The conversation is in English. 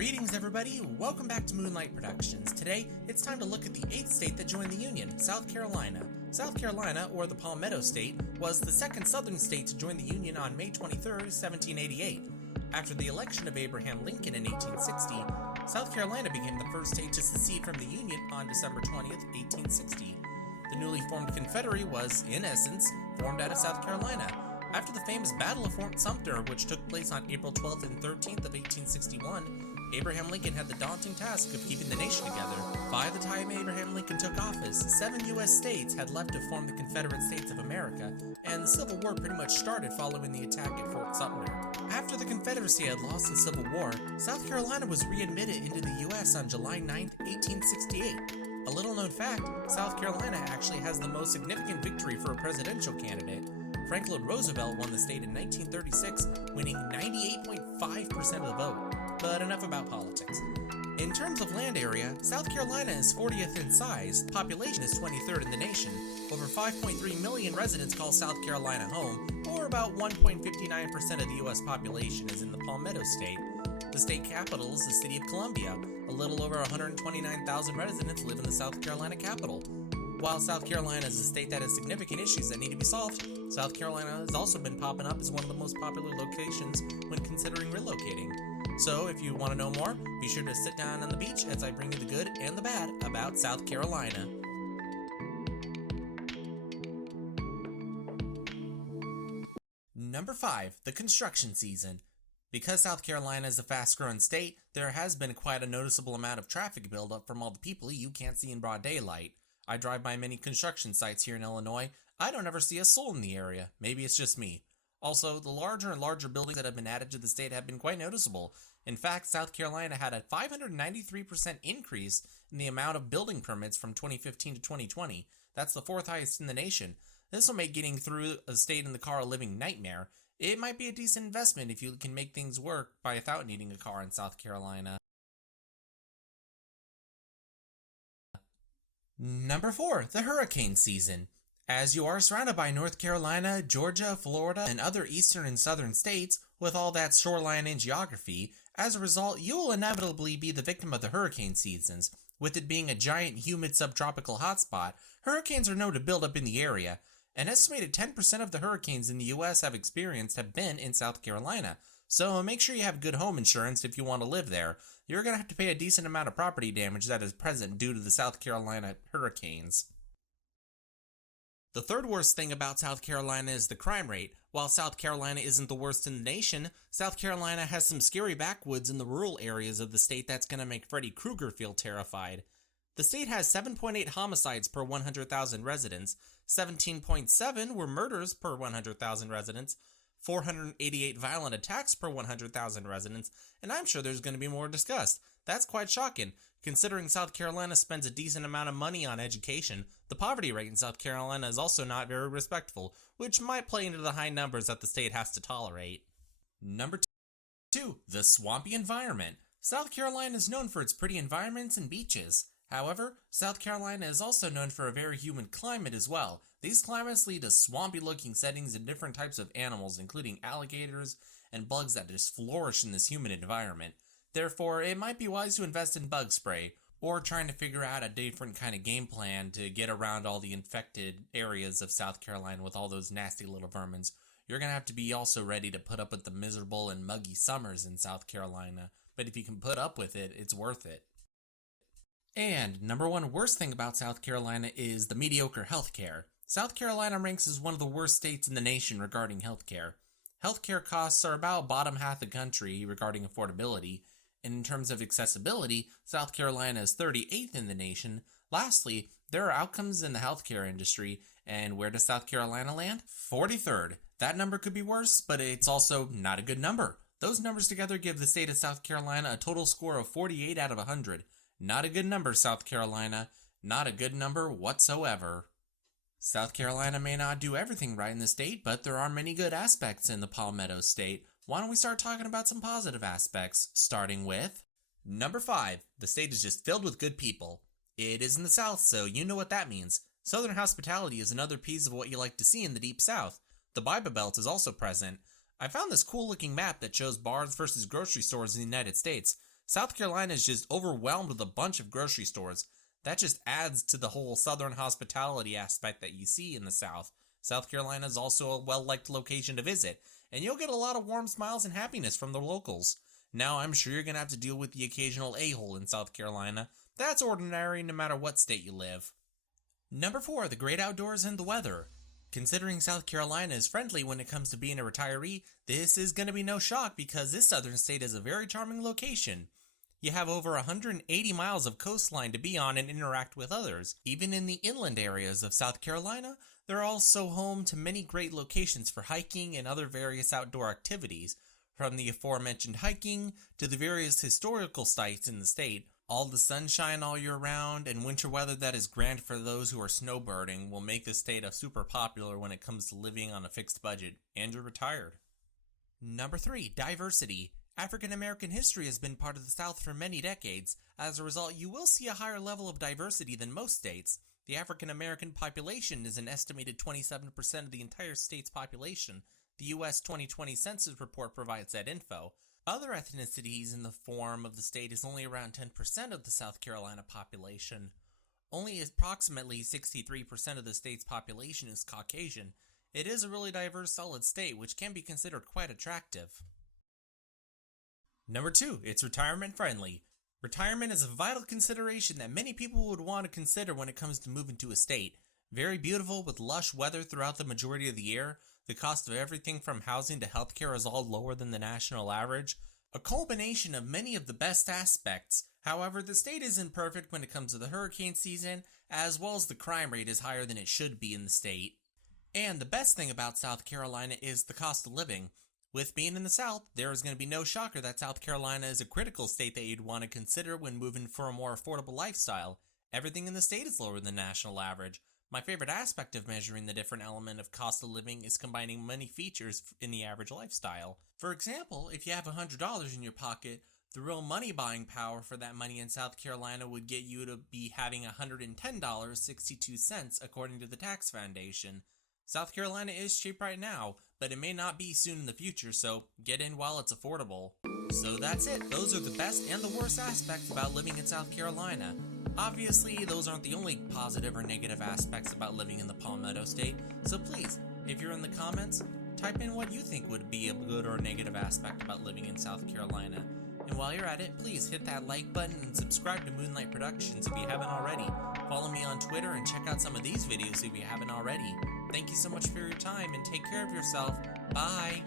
Greetings everybody, welcome back to Moonlight Productions. Today, it's time to look at the 8th state that joined the Union, South Carolina. South Carolina, or the Palm Meadow State, was the second southern state to join the Union on May 23, 1788. After the election of Abraham Lincoln in 1860, South Carolina became the first state to secede from the Union on December 20, 1860. The newly formed Confederacy was, in essence, formed out of South Carolina. After the famous Battle of Fort Sumter, which took place on April 12th and 13th of 1861, Abraham Lincoln had the daunting task of keeping the nation together. By the time Abraham Lincoln took office, 7 U.S. states had left to form the Confederate States of America, and the Civil War pretty much started following the attack at Fort Sumter. After the Confederacy had lost the Civil War, South Carolina was readmitted into the U.S. on July 9, 1868. A little-known fact, South Carolina actually has the most significant victory for a presidential candidate. Franklin Roosevelt won the state in 1936, winning 98.5% of the vote. But enough about politics. In terms of land area, South Carolina is 40th in size, population is 23rd in the nation. Over 5.3 million residents call South Carolina home, or about 1.59% of the U.S. population is in the Palm Meadow State. The state capital is the city of Columbia. A little over 129,000 residents live in the South Carolina capital. While South Carolina is a state that has significant issues that need to be solved, South Carolina has also been popping up as one of the most popular locations when considering relocating. So if you want to know more, be sure to sit down on the beach as I bring you the good and the bad about South Carolina. Number 5, the construction season. Because South Carolina is a fast-growing state, there has been quite a noticeable amount of traffic buildup from all the people you can't see in broad daylight. I drive by many construction sites here in Illinois. I don't ever see a soul in the area. Maybe it's just me. Also, the larger and larger buildings that have been added to the state have been quite noticeable. In fact, South Carolina had a 593% increase in the amount of building permits from 2015 to 2020. That's the 4th highest in the nation. This will make getting through a state in the car a living nightmare. It might be a decent investment if you can make things work without needing a car in South Carolina. Number 4, the hurricane season. As you are surrounded by North Carolina, Georgia, Florida, and other eastern and southern states, with all that shoreline and geography, as a result, you will inevitably be the victim of the hurricane seasons. With it being a giant, humid subtropical hotspot, hurricanes are known to build up in the area. An estimated 10% of the hurricanes in the U.S. have been in South Carolina. So make sure you have good home insurance if you want to live there. You're going to have to pay a decent amount of property damage that is present due to the South Carolina hurricanes. The third worst thing about South Carolina is the crime rate. While South Carolina isn't the worst in the nation, South Carolina has some scary backwoods in the rural areas of the state that's going to make Freddy Krueger feel terrified. The state has 7.8 homicides per 100,000 residents, 17.7 were murders per 100,000 residents, 488 violent attacks per 100,000 residents, and I'm sure there's going to be more discussed. That's quite shocking. Considering South Carolina spends a decent amount of money on education, the poverty rate in South Carolina is also not very respectful, which might play into the high numbers that the state has to tolerate. Number 2, the Swampy Environment. South Carolina is known for its pretty environments and beaches. However, South Carolina is also known for a very humid climate as well. These climates lead to swampy-looking settings and different types of animals, including alligators and bugs that just flourish in this humid environment. Therefore, it might be wise to invest in bug spray, or trying to figure out a different kind of game plan to get around all the infected areas of South Carolina with all those nasty little vermins. You're going to have to be also ready to put up with the miserable and muggy summers in South Carolina, but if you can put up with it, it's worth it. And number 1 worst thing about South Carolina is the mediocre healthcare. South Carolina ranks as one of the worst states in the nation regarding healthcare. Healthcare costs are about bottom half the country regarding affordability, and in terms of accessibility, South Carolina is 38th in the nation. Lastly, there are outcomes in the healthcare industry, and where does South Carolina land? 43rd. That number could be worse, but it's also not a good number. Those numbers together give the state of South Carolina a total score of 48 out of 100. Not a good number, South Carolina. Not a good number whatsoever. South Carolina may not do everything right in the state, but there are many good aspects in the Palm Meadow State. Why don't we start talking about some positive aspects, starting with number 5. The state is just filled with good people. It is in the South, so you know what that means. Southern hospitality is another piece of what you like to see in the Deep South. The Bible Belt is also present. I found this cool looking map that shows bars versus grocery stores in the United States. South Carolina is just overwhelmed with a bunch of grocery stores. That just adds to the whole southern hospitality aspect that you see in the South. South Carolina is also a well-liked location to visit, and you'll get a lot of warm smiles and happiness from the locals. Now, I'm sure you're going to have to deal with the occasional a-hole in South Carolina. That's ordinary no matter what state you live. Number 4, the great outdoors and the weather. Considering South Carolina is friendly when it comes to being a retiree, this is going to be no shock because this southern state is a very charming location. You have over 180 miles of coastline to be on and interact with others. Even in the inland areas of South Carolina, they're also home to many great locations for hiking and other various outdoor activities. From the aforementioned hiking to the various historical sites in the state, all the sunshine all year round and winter weather that is grand for those who are snowbirding will make the state a super popular when it comes to living on a fixed budget and you're retired. Number 3, diversity. African American history has been part of the South for many decades. As a result, you will see a higher level of diversity than most states. The African American population is an estimated 27% of the entire state's population. The U.S. 2020 Census Report provides that info. Other ethnicities in the form of the state is only around 10% of the South Carolina population. Only approximately 63% of the state's population is Caucasian. It is a really diverse, solid state, which can be considered quite attractive. Number 2, it's retirement friendly. Retirement is a vital consideration that many people would want to consider when it comes to moving to a state. Very beautiful with lush weather throughout the majority of the year. The cost of everything from housing to healthcare is all lower than the national average. A culmination of many of the best aspects. However, the state isn't perfect when it comes to the hurricane season, as well as the crime rate is higher than it should be in the state. And the best thing about South Carolina is the cost of living. With being in the South, there is going to be no shocker that South Carolina is a critical state that you'd want to consider when moving for a more affordable lifestyle. Everything in the state is lower than the national average. My favorite aspect of measuring the different element of cost of living is combining many features in the average lifestyle. For example, if you have $100 in your pocket, the real money buying power for that money in South Carolina would get you to be having $110.62 according to the Tax Foundation. South Carolina is cheap right now, but it may not be soon in the future, so get in while it's affordable. So that's it. Those are the best and the worst aspects about living in South Carolina. Obviously, those aren't the only positive or negative aspects about living in the Palm Meadow State, so please, if you're in the comments, type in what you think would be a good or negative aspect about living in South Carolina. And while you're at it, please hit that like button and subscribe to Moonlight Productions if you haven't already. Follow me on Twitter and check out some of these videos if you haven't already. Thank you so much for your time and take care of yourself. Bye!